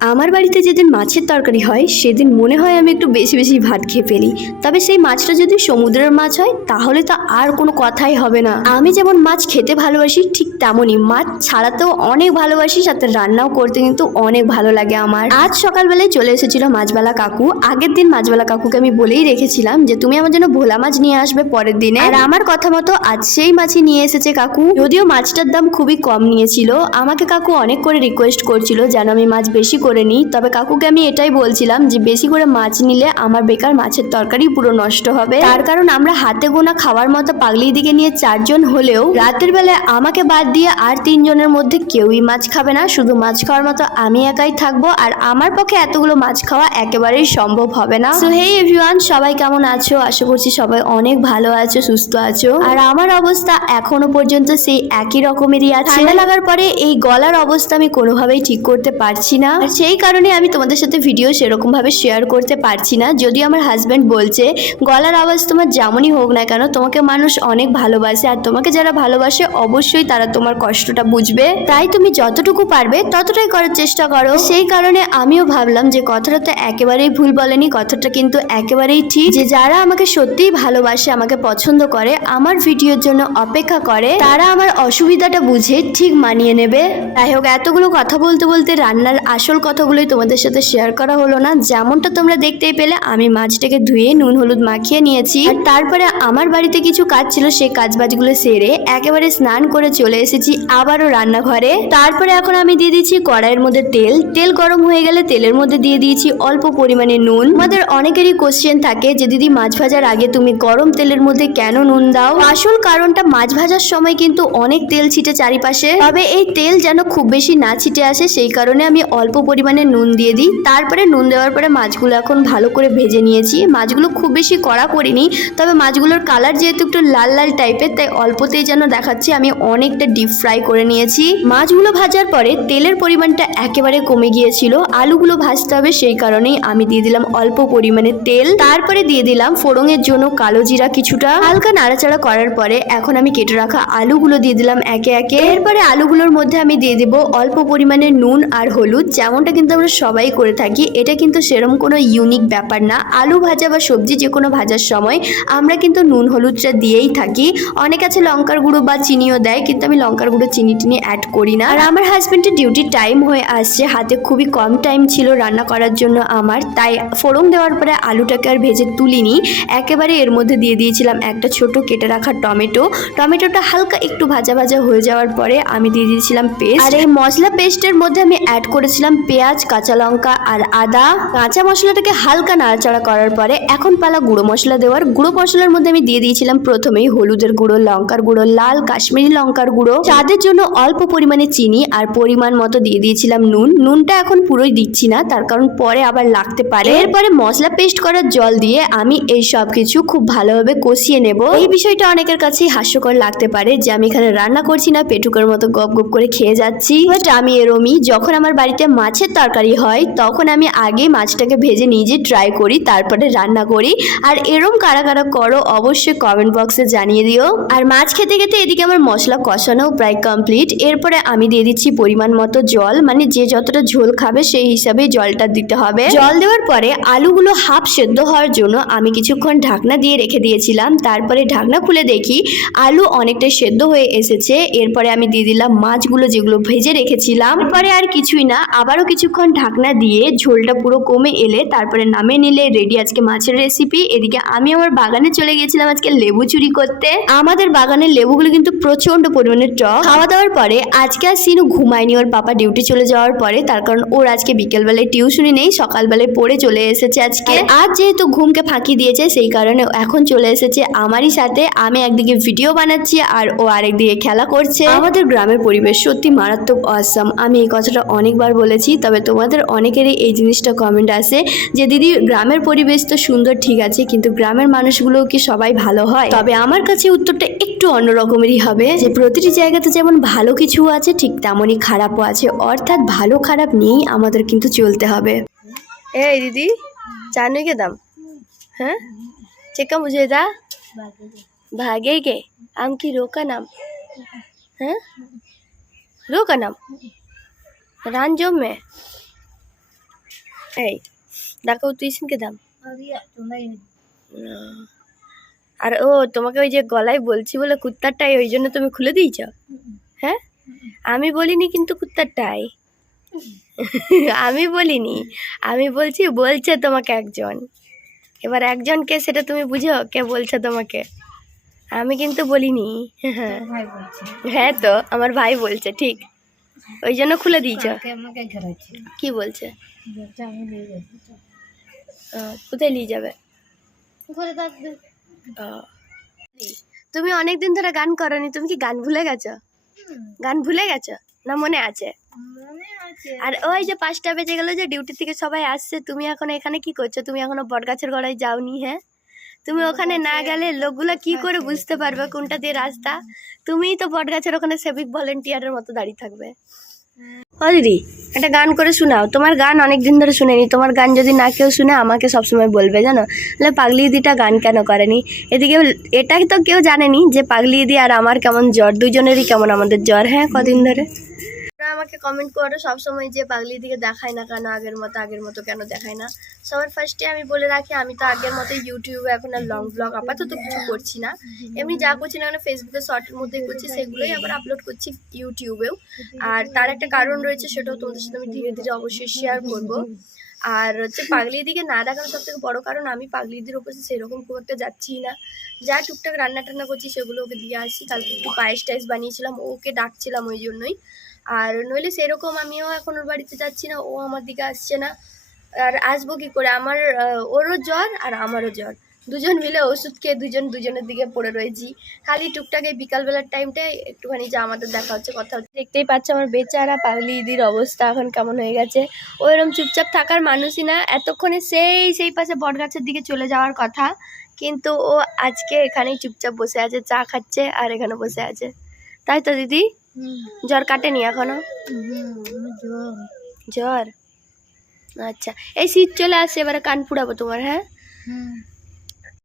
আমার বাড়িতে যেদিন মাছের তরকারি হয় সেদিন মনে হয় আমি একটু বেশি বেশি ভাত খেয়ে ফেলি। তবে সেই মাছটা যদি সমুদ্রের মাছ হয় তাহলে তো আর কোনো কথাই হবে না। আমি যেমন মাছ খেতে ভালোবাসি ঠিক তেমনই মাছ ছাড়াতেও অনেক ভালোবাসি, সাথে রান্নাও করতে কিন্তু অনেক ভালো লাগে আমার। আজ সকালবেলায় চলে এসেছিল মাছবালা কাকু। আগের দিন মাছবালা কাকুকে আমি বলেই রেখেছিলাম যে তুমি আমার জন্য ভোলা মাছ নিয়ে আসবে পরের দিনে, আর আমার কথা মতো আজ সেই মাছই নিয়ে এসেছে কাকু। যদিও মাছটার দাম খুবই কম নিয়েছিল, আমাকে কাকু অনেক করে রিকোয়েস্ট করছিল যেন আমি মাছ বেশি করে নিই। তবে কাকুকে আমি এটাই বলছিলাম যে বেশি করে মাছ নিলে আমার বেকার মাছের তরকারি পুরো নষ্ট হবে। তার কারণ আমরা হাতে গোনা খাওয়ার মতো পাগলি দিকে নিয়ে 4 জন হলেও রাতের বেলায় আমাকে বাদ দিয়ে আর 3 জনের মধ্যে কেউই মাছ খাবে না, শুধু মাছ খাওয়ার মতো আমি একাই থাকবো। আর আমার পক্ষে এতগুলো মাছ খাওয়া একেবারেই সম্ভব হবে না। সো হেই এভরিওয়ান, সবাই কেমন আছো? আশা করছি সবাই অনেক ভালো আছো, সুস্থ আছো। আর আমার অবস্থা এখনো পর্যন্ত সেই একই রকমেরই আছে। ঠান্ডা লাগার পরে এই গলার অবস্থা আমি কোনোভাবেই ঠিক করতে পারছি না, আর সেই কারণে আমি তোমাদের সাথে ভিডিও সেরকম ভাবে শেয়ার করতে পারছি না। যদিও আমার হাজব্যান্ড বলছে গলার আওয়াজ তোমার যেমনই হোক না কেন তোমাকে মানুষ অনেক ভালোবাসে, আর তোমাকে যারা ভালোবাসে অবশ্যই তারা তোমার কষ্টটা বুঝবে, তাই তুমি যতটুকু পারবে ততটাই করার চেষ্টা করো। সেই কারণে আমিও ভাবলাম যে কথাটা তো একেবারেই ভুল বলেনি, কথাটা কিন্তু একেবারেই ঠিক, যে যারা আমাকে সত্যিই ভালোবাসে, আমাকে পছন্দ করে, আমার ভিডিওর জন্য অপেক্ষা করে, তারা আমার অসুবিধাটা বুঝে ঠিক মানিয়ে নেবে। যাই হোক, এতগুলো কথা বলতে বলতে রান্নার আসল কথাগুলোই তোমাদের সাথে শেয়ার করা হলো না। যেমনটা তোমরা দেখতেই পেলে আমি মাছটাকে ধুয়ে নুন হলুদ মাখিয়ে নিয়েছি, আর তারপরে আমার বাড়িতে কিছু কাজ ছিল, সেই কাজবাজগুলো সেরে একেবারে স্নান করে চলে এসেছি আবারও রান্নাঘরে। তারপরে এখন আমি দিয়ে দিচ্ছি কড়াইয়ের মধ্যে তেল। তেল গরম হয়ে গেলে তেলের মধ্যে দিয়ে দিয়েছি অল্প পরিমাণে নুন। আমাদের অনেকেরই কোশ্চেন থাকে যে দিদি মাছ ভাজার আগে তুমি গরম তেলের মধ্যে কেন নুন দাও? আসল কারণটা মাছ ভাজার সময় কিন্তু অনেক তেল ছিটে চারিপাশে, তবে এই তেল যেন খুব বেশি না ছিটে আসে সেই কারণে আমি অল্প পরিমাণে নুন দিয়ে দিই। তারপরে নুন দেওয়ার পরে মাছগুলো এখন ভালো করে ভেজে নিয়েছি। মাছগুলো খুব বেশি কড়া করিনি, তবে মাছগুলোর কালার যেহেতু একটু লাল লাল টাইপের তাই অল্পতেই যেন দেখাচ্ছে আমি অনেকটা ডিপ ফ্রাই করে নিয়েছি। মাছগুলো ভাজার পরে তেলের পরিমাণটা একেবারে কমে গিয়েছিল, আলুগুলো ভাজতে হবে সেই কারণেই আমি দিয়ে দিলাম অল্প পরিমাণে তেল। তারপরে দিয়ে দিলাম ফোড়নের জন্য কালো জিরা কিছুটা। হালকা নাড়াচাড়া করার পরে এখন আমি কেটে রাখা আলুগুলো দিয়ে দিলাম একে একে। এরপরে আলুগুলোর মধ্যে আমি দিয়ে দেব অল্প পরিমাণে নুন আর হলুদ, যেমনটা কিন্তু আমরা সবাই করে থাকি। এটা কিন্তু সেরকম কোনো ইউনিক ব্যাপার না, আলু ভাজা বা সবজি যে কোনো ভাজার সময় আমরা কিন্তু নুন হলুদটা দিয়েই থাকি। অনেক আছে লঙ্কার গুঁড়ো বা চিনিও দেয়, কিন্তু আমি লঙ্কার গুঁড়ো চিনি টিনি অ্যাড করি না। আর আমার হাজবেন্ডের ডিউটির টাইম হয়ে আসছে, হাতে খুবই কম টাইম ছিল রান্না করার জন্য আমার, তাই ফোড়ন দেওয়ার পরে আলুটাকে আর ভেজে তুলিনি, একেবারে এর মধ্যে দিয়ে দিয়েছিলাম একটা ছোট কেটে রাখা টমেটো। টমেটোটা হালকা একটু ভাজা ভাজা হয়ে যাওয়ার পরে আমি দিয়ে দিয়েছিলাম পেস্ট, আর এই মশলা পেস্টের মধ্যে আমি অ্যাড করেছিলাম পেঁয়াজ, কাঁচা লঙ্কা আর আদা। কাঁচা মশলাটাকে হালকা নাড়াচাড়া করার পরে এখন পালা গুঁড়ো মশলা দেওয়ার। গুঁড়ো মশলার মধ্যে আমি দিয়ে দিয়েছিলাম প্রথমেই হলুদের গুঁড়ো, লঙ্কার গুঁড়ো, লাল কাশ্মীরি লঙ্কার গুঁড়ো, স্বাদের জন্য অল্প পরিমাণে চিনি, আর পরিমাণ মতো দিয়ে দিয়েছিলাম নুন। নুনটা এখন পুরোই দিচ্ছি না, তার কারণ পরে আবার লাগতে পারে। এরপরে মশলা পেস্ট করার জল দিয়ে আমি এই সব কিছু খুব ভালোভাবে কষিয়ে নেব। এই বিষয়টা অনেকের কাছেই হাস্যকর লাগতে পারে যে আমি এখানে রান্না করছি না, পেটুকের মতো গপ গপ করে খেয়ে যাচ্ছি, বাট আমি এরমই। যখন আমার বাড়িতে মাছের তরকারি হয় তখন আমি আগে মাছটাকে ভেজে নিজে ট্রাই করি, তারপরে রান্না করি। আর এরম কারা কারা করো অবশ্যই কমেন্ট বক্সে জানিয়ে দিও। আর মাছ খেতে খেতে এদিকে আমার মশলা কষানো প্রায় কমপ্লিট। এরপরে আমি দিয়ে দিচ্ছি পরিমাণ মতো জল, মানে যে যতটা ঝোল খাবে সেই হিসাবে জলটা দিতে হবে। জল দেওয়ার পরে আলুগুলো হাফ সেদ্ধ হওয়ার জন্য আমি কিছুক্ষণ ঢাকনা দিয়ে রেখে দিয়েছিলাম। তারপরে ঢাকনা খুলে দেখি আলু অনেকটা সেদ্ধ হয়ে এসেছে। এরপরে আমি দিয়ে দিলাম মাছগুলো যেগুলো ভেজে রেখেছিলাম। এরপরে আর কিছুই না, আবারও কিছুক্ষণ ঢাকনা দিয়ে ঝোলটা পুরো কমে এলে তারপরে নামিয়ে নিলে রেডি আজকে মাছের রেসিপি। এদিকে আমি আমার বাগানে চলে গিয়েছিলাম আজকে লেবু চুরি করতে। আমাদের বাগানের লেবুগুলো কিন্তু প্রচন্ড পরিমাণে টক। খাওয়া দাওয়ার পরে আজকে আর সিনু ঘুমায়নি, ওর পাপা ডিউটি চলে যাওয়ার পরে, তার কারণ ওর আজকে বিকেলবেলায় টিউশনি নেই, সকালবেলায় পড়ে চলে এসেছে আজকে। আজ যেহেতু ঘুমকে ফাঁকি দিয়েছে সেই কারণে এখন চলে এসেছে আমারই সাথে। আমি একদিকে ভিডিও বানাচ্ছি আর ও আরেকদিকে খেলা করছে। আমাদের গ্রামের পরিবেশ সত্যি মারাত্মক অসাম, আমি এই কথাটা অনেকবার বলেছি, তবে তোমাদের অনেকেরই এই জিনিসটা কমেন্ট আসে যে দিদি গ্রামের পরিবেশ তো সুন্দর ঠিক আছে, কিন্তু গ্রামের মানুষগুলো কি সবাই ভালো হয়? তবে আমার কাছে উত্তরটা একটু অন্যরকমেরই হবে, যে প্রতিটি জায়গাতে যেমন ভালো কিছু আছে ঠিক তেমনই খারাপও আছে, অর্থাৎ ভালো খারাপ নিয়েই আমাদের কিন্তু চলতে হবে। এই দিদি चाय के दाम हाँ चेका मुझे दा भागे के आम की रो का नाम हाँ रो का नाम रान जो में এই ডাকো টিউশনকে দাম আর ও তোমাকে ওই যে গলায় বলছি বলে কুত্তারটাই ওই জন্য তুমি খুলে দিয়েছ? হ্যাঁ আমি বলিনি কিন্তু কুত্তারটাই আমি বলিনি, আমি বলছি বলছে তোমাকে একজন। এবার একজনকে সেটা তুমি বুঝো কে বলছে তোমাকে, আমি কিন্তু বলিনি। হ্যাঁ তো আমার ভাই বলছে ঠিক, ওই জন্য খুলে দিয়েছ। কি বলছে? কোথায় নিয়ে যাবে? তুমি অনেকদিন ধরে গান করনি, তুমি কি গান ভুলে গেছো? গান ভুলে গেছো না মনে আছে? আর ওই যে 5টা বেজে গেল, যে ডিউটি থেকে সবাই আসছে, তুমি এখন এখানে কি করছো? তুমি এখনো বটগাছের গোড়ায় যাওনি? হ্যাঁ তুমি ওখানে না গেলে লোকগুলো কি করে বুঝতে পারবে কোনটা দিয়ে রাস্তা? তুমিই তো বটগাছের ওখানে সিভিক ভলেন্টিয়ারের মতো দাঁড়িয়ে থাকবে। ও দিদি একটা গান করে শোনাও, তোমার গান অনেক দিন ধরে শুনেনি। তোমার গান যদি না কেউ শুনে আমাকে সবসময় বলবে জানো, তাহলে পাগলি দিদিটা গান কেন করেনি। এদিকে এটাই তো কেউ জানেনি যে পাগলি দিদি আর আমার কেমন জ্বর, দুজনেরই কেমন আমাদের জ্বর। হ্যাঁ কদিন ধরে আমাকে কমেন্ট করো সবসময় যে পাগলি দিকে দেখায় না কেন, আগের মতো কেন দেখায় না। সবার ফার্স্টে আমি বলে রাখি, আমি তো আগের মতো ইউটিউবে এখন আর লং ব্লগ আপাতত কিছু করছি না। এমনি যা করছি না কেন ফেসবুকে শর্টের মধ্যেই করছি, সেগুলোই আবার আপলোড করছি ইউটিউবেও। আর তার একটা কারণ রয়েছে, সেটাও তোমাদের সাথে আমি ধীরে ধীরে অবশ্যই শেয়ার করব। আর হচ্ছে পাগলি দিকে না দেখানোর সব থেকে বড়ো কারণ, আমি পাগলি দিদির ওপর সেরকম খুব একটা যাচ্ছি না। যা টুকটাক রান্না টান্না করছি সেগুলো ওকে দিয়ে আসি। কালকে একটু পায়েস টায়েস বানিয়েছিলাম, ওকে ডাকছিলাম ওই জন্যই। আর নইলে সেরকম আমিও এখন ওর বাড়িতে যাচ্ছি না, ও আমার দিকে আসছে না। আর আসবো কি করে, আমার ওরও জ্বর আর আমারও জ্বর, দুজন মিলে ওষুধ খেয়ে দুজনের দিকে পড়ে রয়েছি। খালি টুকটাক এই বিকালবেলার টাইমটায় একটুখানি যা আমাদের দেখা হচ্ছে, কথা হচ্ছে। দেখতেই পাচ্ছ আমার বেচারা পাগলি দিদির অবস্থা এখন কেমন হয়ে গেছে। ও এরকম চুপচাপ থাকার মানুষই না, এতক্ষণে সেই পাশে বটগাছের দিকে চলে যাওয়ার কথা, কিন্তু ও আজকে এখানেই চুপচাপ বসে আছে, চা খাচ্ছে আর এখানে বসে আছে। তাই তো দিদি? জ্বর কাটেনি এখনো? জ্বর, আচ্ছা। এই শীত চলে আসছে, এবারে কান পুড়াবো তোমার। হ্যাঁ